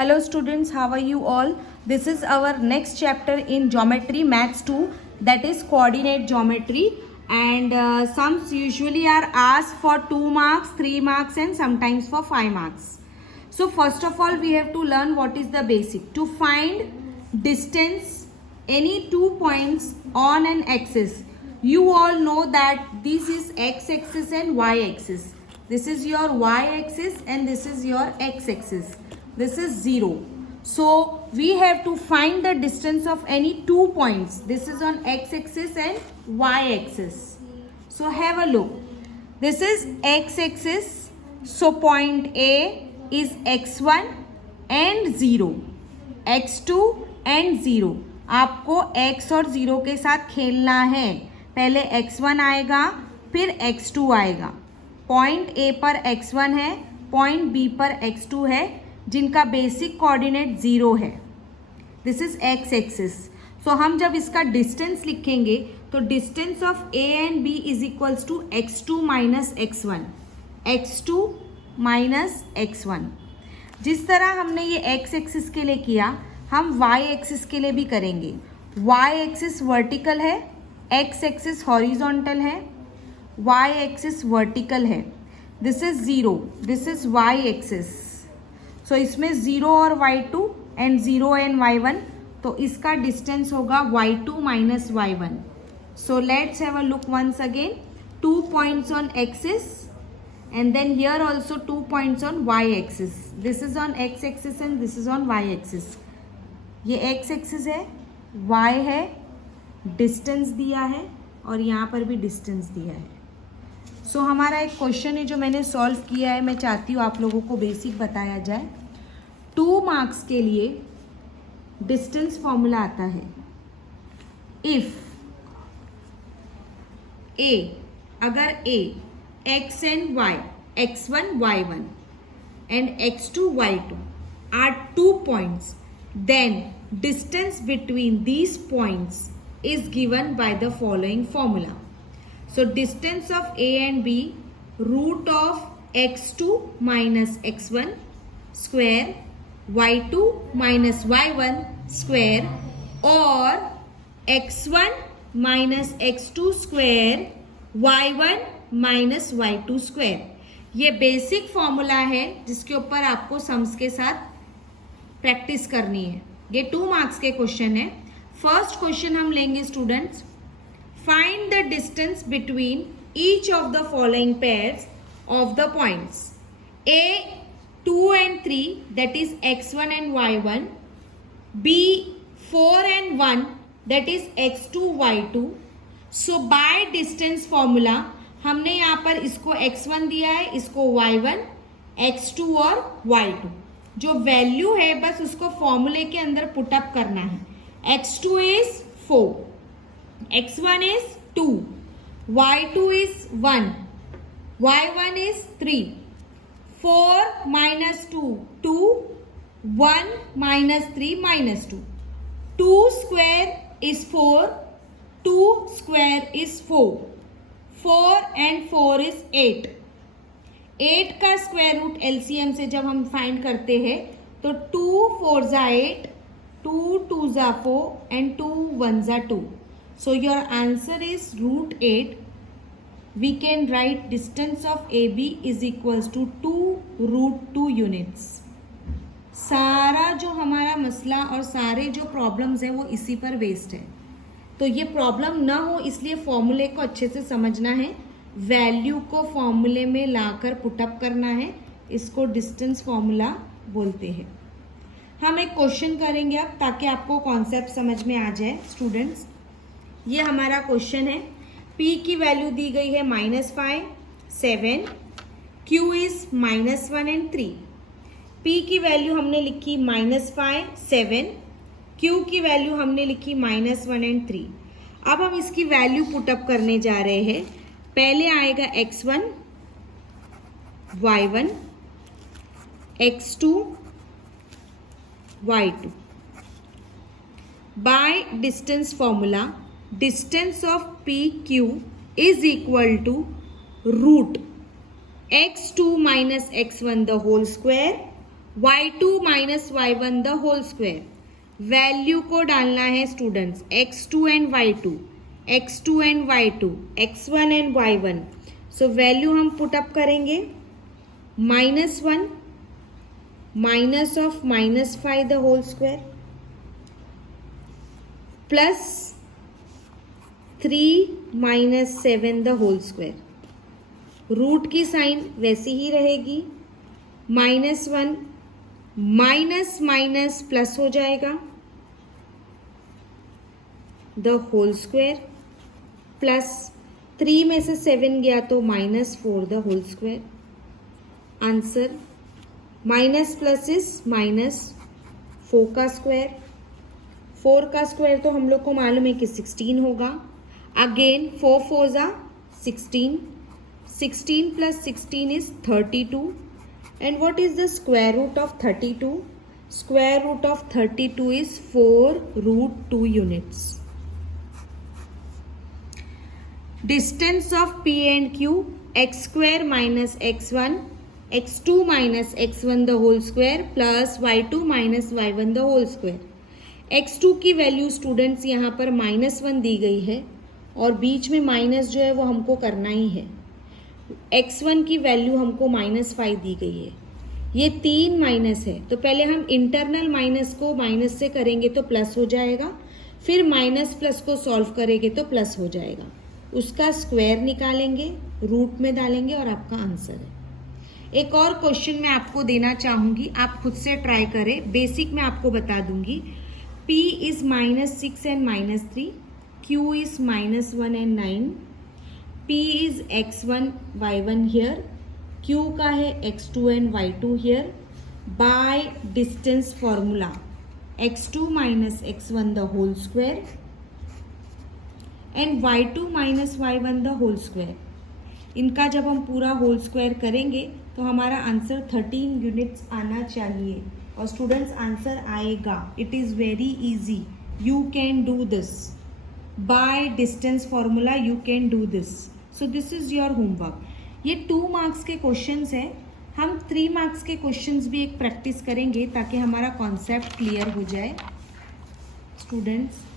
Hello students, how are you all? This is our next chapter in geometry, maths 2, that is coordinate geometry, and sums usually are asked for 2 marks, 3 marks and sometimes for 5 marks. So first of all we have to learn what is the basic. To find distance any 2 points on an axis, you all know that this is x-axis and y-axis. This is your y-axis and this is your x-axis. This is 0. So we have to find the distance of any 2 points. This is on x-axis and y-axis. So have a look. This is x-axis. So point A is x1 and 0. x2 and 0. आपको x और 0 के साथ खेलना है. पहले x1 आएगा फिर x2 आएगा. पॉइंट A पर x1 है, पॉइंट B पर x2 है, जिनका बेसिक कोऑर्डिनेट 0 है. This is x axis. So हम जब इसका डिस्टेंस लिखेंगे तो distance of A and B is equals to x2 minus x1. x2 minus x1. जिस तरह हमने ये x एक्सिस के लिए किया हम y एक्सिस के लिए भी करेंगे. y एक्सिस वर्टिकल है, x एक्सिस हॉरिजॉन्टल है, y एक्सिस वर्टिकल है. This is 0, this is y axis. So इसमें 0 और y2 एंड 0 एंड y1, तो इसका डिस्टेंस होगा y2 minus y1. So let's have a look once again. 2 points on axis and then here also 2 points on y axis. This is on x axis and this is on y axis. ये x axis है, y है, distance दिया है और यहाँ पर भी distance दिया है. सो हमारा एक क्वेश्चन है जो मैंने सॉल्व किया है. मैं चाहती हूँ आप लोगों को बेसिक बताया जाए. 2 मार्क्स के लिए डिस्टेंस फॉर्मूला आता है. इफ A, अगर A x and y, x1 y1 and x2 y2 are 2 points, then distance between these points is given by the following formula. So distance of A and B, root of x2 minus x1 square, y2 minus y1 square, or x1 minus x2 square, y1 minus y2 square. ये basic formula है जिसके ऊपर आपको sums के साथ practice करनी है. ये 2 मार्क्स के क्वेश्चन है. फर्स्ट क्वेश्चन हम लेंगे students. Find the distance between each of the following pairs of the points. A 2 and 3, that is x1 and y1. B 4 and 1, that is x2 y2. So by distance formula हमने यहाँ पर इसको x1 दिया है, इसको y1, x2 और y2. जो value है बस उसको फॉर्मूले के अंदर पुटअप करना है. x2 is 4, x1 is 2, y2 is 1, y1 is 3. 4 minus 2, 2, 1 minus 3 minus 2. 2 square is 4, 2 square is 4. 4 and 4 is 8. 8 का स्क्वायर रूट एलसीएम से जब हम फाइंड करते हैं तो 2 4 जा 8, 2 2 जा 4 and 2 1 जा 2. So your answer is root 8. We can write distance of AB is equals to 2 root 2 units. सारा जो हमारा मसला और सारे जो प्रॉब्लम्स हैं वो इसी पर बेस्ड है. तो ये प्रॉब्लम ना हो इसलिए फॉर्मूले को अच्छे से समझना है, वैल्यू को फॉर्मूले में लाकर पुटअप करना है. इसको डिस्टेंस फॉर्मूला बोलते हैं. हम एक क्वेश्चन करेंगे अब ताकि आपको कॉन्सेप्ट समझ में आ जाए स्टूडेंट्स. ये हमारा क्वेश्चन है. P की वैल्यू दी गई है -5, 7, Q इज -1 एंड 3. P की वैल्यू हमने लिखी -5, 7, Q की वैल्यू हमने लिखी -1 एंड 3. अब हम इसकी वैल्यू पुटअप करने जा रहे हैं. पहले आएगा x1, y1, x2, y2. Bye distance formula distance of PQ is equal to root x2 minus x1 the whole square y2 minus y1 the whole square. Value को डालना है students, x2 and y2, x2 and y2, x1 and y1. So value हम put up करेंगे. -1 minus of -5 the whole square plus 3 minus 7 the whole square. Root की sign वैसी ही रहेगी. -1 minus minus plus हो जाएगा द होल स्क्वायर प्लस 3 में से 7 गया तो -4 the whole square. Answer minus plus is minus 4 का स्क्वायर. 4 का स्क्वायर तो हम लोग को मालूम है कि 16 होगा. अगेन 4 4 जा 16. 16 plus 16 is 32. And what is the square root of 32? Square root of 32 is 4√2 units. Distance of P and Q, x square minus x1, x2 minus x1 the whole square plus y2 minus y1 the whole square. x2 की value students यहाँ पर -1 दी गई है और बीच में minus जो है वो हमको करना ही है. x1 की वैल्यू हमको -5 दी गई है. ये 3 माइनस है तो पहले हम इंटरनल माइनस को माइनस से करेंगे तो प्लस हो जाएगा. फिर माइनस प्लस को सॉल्व करेंगे तो प्लस हो जाएगा. उसका स्क्वायर निकालेंगे, रूट में डालेंगे और आपका आंसर है. एक और क्वेश्चन मैं आपको देना चाहूँगी, आप खुद से ट्राई करें. बेसिक मैं आपको बता दूंगी. P is -6 and -3, Q is -1 and 9, P is x1 y1 here, Q का है x2 and y2 here. By distance formula x2 minus x1 the whole square and y2 minus y1 the whole square. इनका जब हम पूरा whole square करेंगे तो हमारा answer 13 units आना चाहिए. और स्टूडेंट्स आंसर आएगा. It is very easy. You can do this. Bye distance formula you can do this. So this is your homework. ये 2 मार्क्स के क्वेश्चंस हैं. हम 3 मार्क्स के क्वेश्चंस भी एक प्रैक्टिस करेंगे ताकि हमारा कॉन्सेप्ट क्लियर हो जाए. Students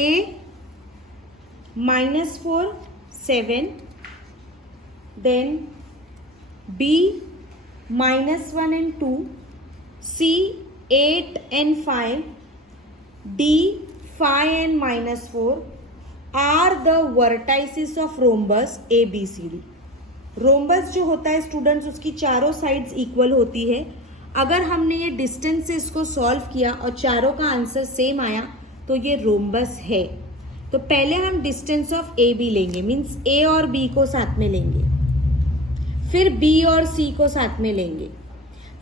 A -4 7, then B -1 and 2, C 8 and 5, D 5 and -4 are the vertices of rhombus ABCD. Rhombus जो होता है स्टूडेंट्स उसकी चारों साइड्स इक्वल होती है. अगर हमने ये डिस्टेंस से इसको सॉल्व किया और चारों का आंसर सेम आया तो ये रोम्बस है. तो पहले हम डिस्टेंस ऑफ ए बी लेंगे, मीन्स ए और बी को साथ में लेंगे, फिर बी और सी को साथ में लेंगे,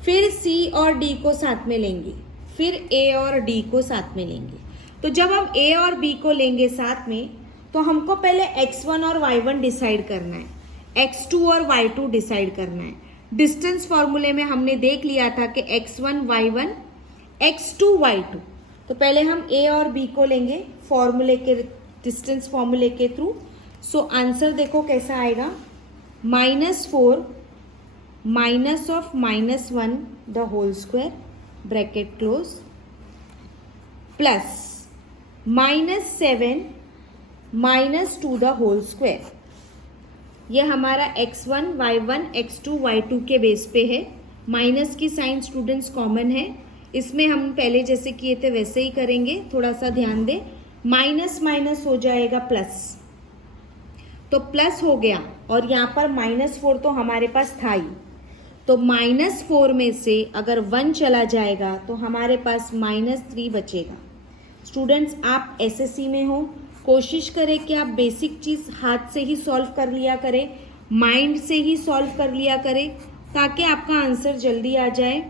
फिर सी और डी को साथ में लेंगे, फिर ए और डी को साथ में लेंगे. तो जब हम ए और बी को लेंगे साथ में तो हमको पहले x1 और y1 डिसाइड करना है, x2 और y2 डिसाइड करना है. डिस्टेंस फॉर्मूले में हमने देख लिया था कि x1 y1 x2 y2. तो पहले हम ए और बी को लेंगे फॉर्मूले के डिस्टेंस फॉर्मूले के थ्रू. सो आंसर देखो कैसा आएगा. -4 minus of -1 the whole square bracket close plus -7 -2 the whole square. ये हमारा x1 y1 x2 y2 के बेस पे है. माइनस की साइन स्टूडेंट्स कॉमन है. इसमें हम पहले जैसे किए थे वैसे ही करेंगे. थोड़ा सा ध्यान दें. माइनस माइनस हो जाएगा प्लस, तो प्लस हो गया और यहाँ पर -4 तो हमारे पास था ही. तो -4 में से अगर 1 चला जाएगा तो हमारे पास -3 बचेगा. स्टूडेंट्स आप एसएससी में हो, कोशिश करें कि आप बेसिक चीज़ हाथ से ही सॉल्व कर लिया करें, माइंड से ही सॉल्व कर लिया करें ताकि आपका आंसर जल्दी आ जाए.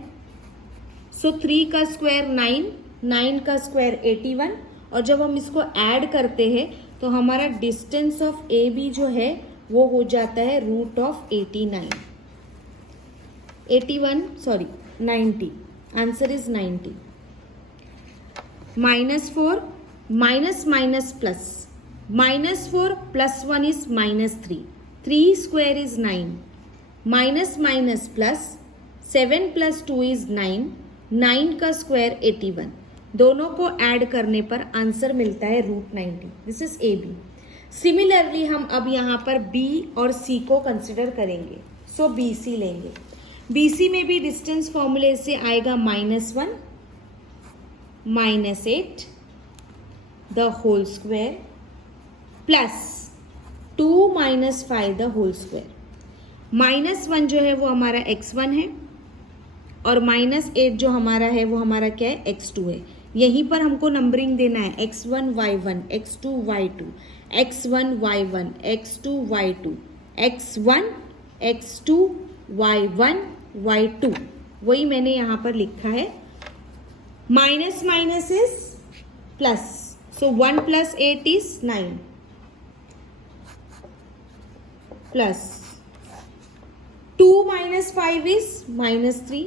सो 3 का स्क्वायर 9, 9 का स्क्वायर 81 और जब हम इसको ऐड करते हैं तो हमारा डिस्टेंस ऑफ ए बी जो है वो हो जाता है √89. 81 sorry 90. Answer is 90. -4 minus minus plus, -4 + 1 is -3. 3 square is 9. Minus minus plus, 7 + 2 = 9, 9 का स्क्वायर 81, दोनों को ऐड करने पर आंसर मिलता है √90. This is A B. Similarly हम अब यहाँ पर बी और सी को कंसिडर करेंगे. सो बी सी लेंगे. बी सी में भी डिस्टेंस फॉर्मूले से आएगा -1 -8 the whole square plus 2 - 5 the whole square. -1 जो है वो हमारा x1 है और -8 जो हमारा है वो हमारा क्या है, x2 है. यहीं पर हमको नंबरिंग देना है x1 y1 x2 y2 x1 y1 x2 y2 x1 x2 y1 y2. वही मैंने यहाँ पर लिखा है. Minus minus is plus, so 1 + 8 is 9 plus 2 - 5 is -3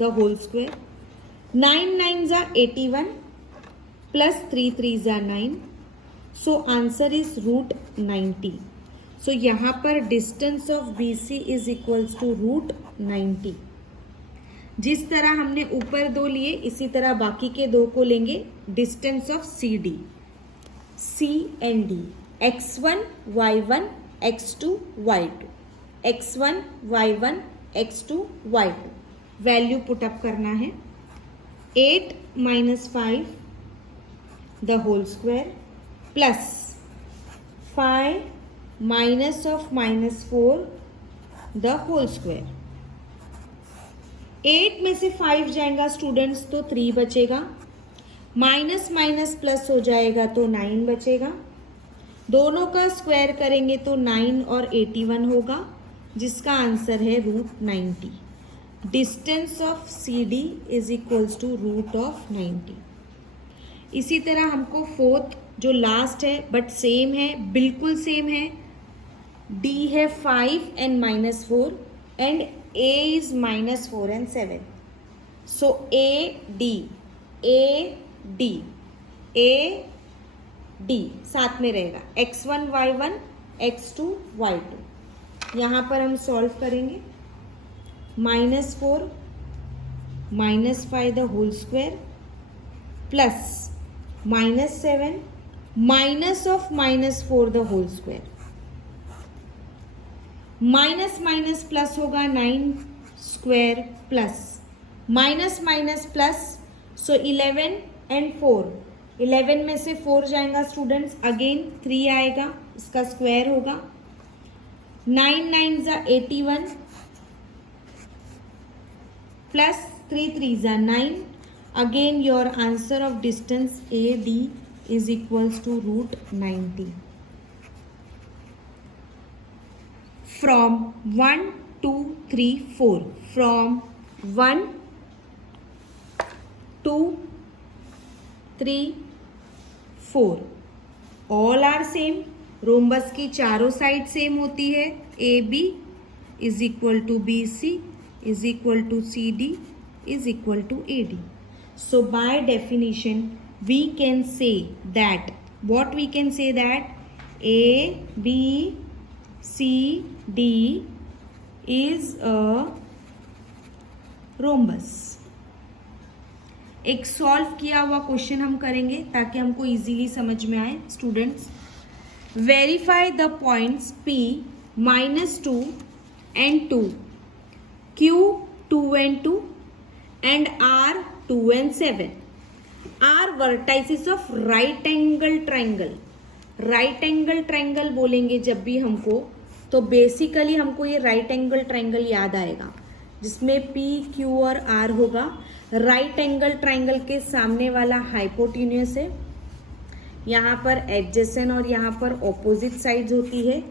the whole square. 9 9s are 81 plus 3 3s are 9. So answer is √90. So यहाँ पर distance of BC is equals to √90. जिस तरह हमने ऊपर 2 लिए इसी तरह बाकी के 2 को लेंगे. Distance of CD, C and D, x1 y1 x2 y2 x1 y1 x2 y2. Value put up करना है. 8 - 5 the whole square plus 5 -4 the whole square. 8 में से 5 जाएगा स्टूडेंट्स तो 3 बचेगा. माइनस माइनस प्लस हो जाएगा तो 9 बचेगा. दोनों का स्क्वायर करेंगे तो 9 और 81 होगा, जिसका आंसर है √90. Distance of CD is equals to √90. इसी तरह हमको फोर्थ जो लास्ट है बट सेम है, बिल्कुल सेम है. D है 5 and -4 and A is -4 and 7. So A D साथ में रहेगा. x1 y1 x2 y2. यहाँ पर हम सॉल्व करेंगे. -4 -5 the whole square plus -7 minus of -4 the whole square. Minus minus plus होगा 9 square plus minus minus plus. So 11 and 4. 11 में से 4 जाएगा स्टूडेंट्स, अगेन 3 आएगा, इसका स्क्वायर होगा. 9 9s are 81 plus 3 3s are 9. Again your answer of distance AD is equals to √90. From 1 2 3 4. From 1 2 3 4 all are same. Rhombus की चारों side same होती है. AB is equal to BC is equal to CD is equal to AD. So by definition we can say that, what we can say that ABCD is a rhombus. एक solve किया हुआ question हम करेंगे ताकि हमको easily समझ में आए. Students, verify the points P -2 and 2, Q 2 and 2 and R 2 and 7 are vertices of right angle triangle. right angle triangle बोलेंगे जब भी हमको, तो बेसिकली हमको ये right angle triangle याद आएगा जिसमें P Q और R होगा. right angle triangle के सामने वाला हाइपोटेन्यूस है, यहाँ पर एडजेसेंट और यहाँ पर ऑपोजिट साइड्स होती है.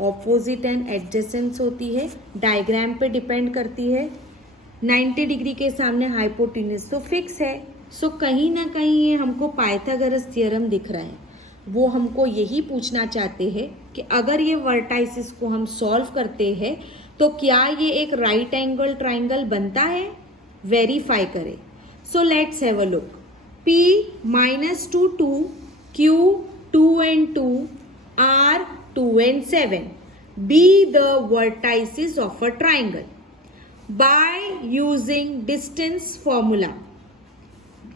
ऑपोजिट एंड एडजेसेंट्स होती है, डायग्राम पे डिपेंड करती है. 90 डिग्री के सामने हाइपोटेन्यूस तो फिक्स है. सो कहीं ना कहीं ये हमको पाइथागोरस थ्योरम दिख रहा है. वो हमको यही पूछना चाहते हैं कि अगर ये वर्टाइसिस को हम सॉल्व करते हैं तो क्या ये एक राइट एंगल ट्राइंगल बनता है. वेरीफाई करें. सो let's have a look. P -2 2, Q 2 and 2, R 2 and 7. be the vertices of a triangle by using distance formula.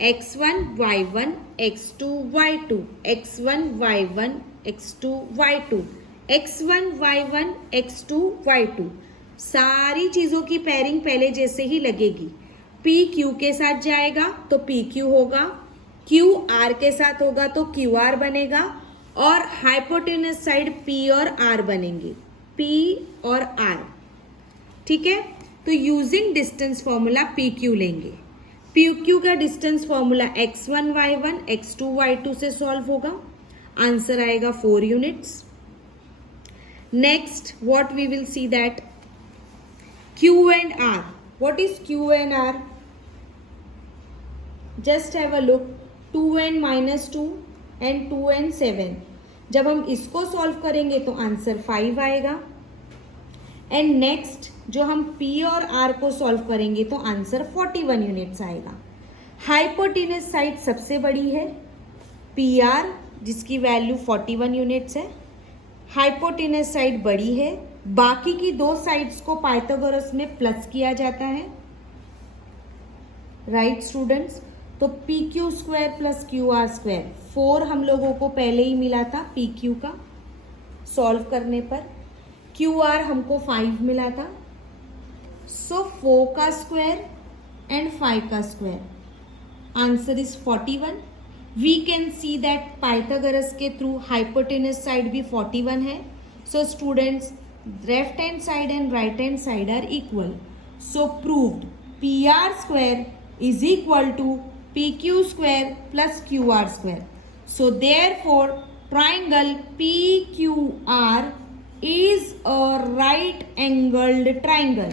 x1 y1 x2 y2 x1 y1 x2 y2 x1 y1 x2 y2 सारी चीजों की pairing पहले जैसे ही लगेगी. p q के साथ जाएगा तो p q होगा, q r के साथ होगा तो q r बनेगा और हाइपोटेन्यूस साइड p और r बनेंगे, p और r. ठीक है, तो using distance formula P Q लेंगे. पी क्यू का distance formula x1 y1 x2 y2 से सॉल्व होगा. आंसर आएगा 4 units. Next what we will see that Q and R. What is Q and R? Just have a look. 2n minus 2 and 2n 7. जब हम इसको solve करेंगे तो answer 5 आएगा. And next जो हम P और R को सॉल्व करेंगे तो आंसर 41 यूनिट्स आएगा. हाइपोटेन्यूस साइड सबसे बड़ी है PR जिसकी वैल्यू 41 यूनिट्स है. हाइपोटेन्यूस साइड बड़ी है, बाकी की दो साइड्स को पाइथागोरस में प्लस किया जाता है. राइट स्टूडेंट्स, तो P Q square plus Q R square 4 हम लोगों को पहले ही मिला था पी क्यू का सॉल्व करने पर. क्यू आर हमको 5 मिला था. सो 4 का स्क्वायर एंड 5 का square, answer is 41. We can see that Pythagoras के थ्रू हाइपोटेन्यूस साइड भी 41 है. So students, left hand side and right hand side are equal. So proved P R square is equal to P Q square plus Q R square. So therefore triangle P Q R is a right angled triangle.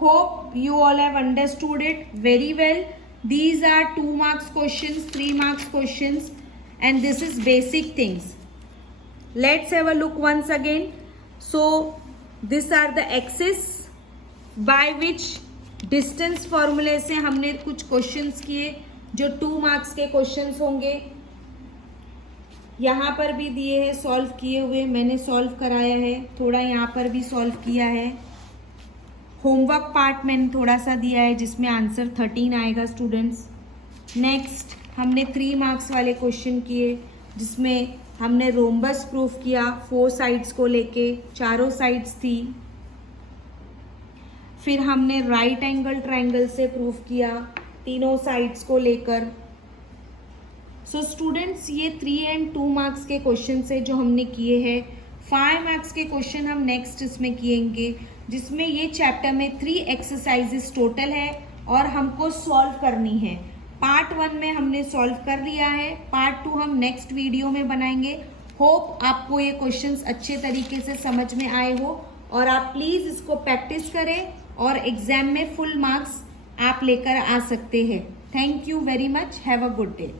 Hope you all have understood it very well. These are 2 marks questions, 3 marks questions, and this is basic things. Let's have a look once again. So these are the axes by which distance formula से हमने कुछ questions किए जो 2 marks के questions होंगे. यहाँ पर भी दिए हैं सॉल्व किए हुए, मैंने सॉल्व कराया है. थोड़ा यहाँ पर भी सॉल्व किया है. होमवर्क पार्ट मैंने थोड़ा सा दिया है जिसमें आंसर 13 आएगा स्टूडेंट्स. नेक्स्ट हमने 3 मार्क्स वाले क्वेश्चन किए जिसमें हमने रोम्बस प्रूफ किया 4 साइड्स को लेके, चारों साइड्स थी. फिर हमने राइट एंगल ट्राइंगल से प्रूफ किया तीनों साइड्स को लेकर. सो स्टूडेंट्स, ये 3 एंड 2 मार्क्स के क्वेश्चन है जो हमने किए हैं. 5 मार्क्स के क्वेश्चन हम नेक्स्ट इसमें किएंगे जिसमें ये चैप्टर में 3 एक्सरसाइजेस टोटल है और हमको सॉल्व करनी है. पार्ट 1 में हमने सॉल्व कर लिया है, पार्ट 2 हम नेक्स्ट वीडियो में बनाएंगे. होप आपको ये क्वेश्चंस अच्छे तरीके से समझ में आए हो और आप प्लीज़ इसको प्रैक्टिस करें और एग्जाम में फुल मार्क्स आप लेकर आ सकते हैं. Thank you very much. Have a good day.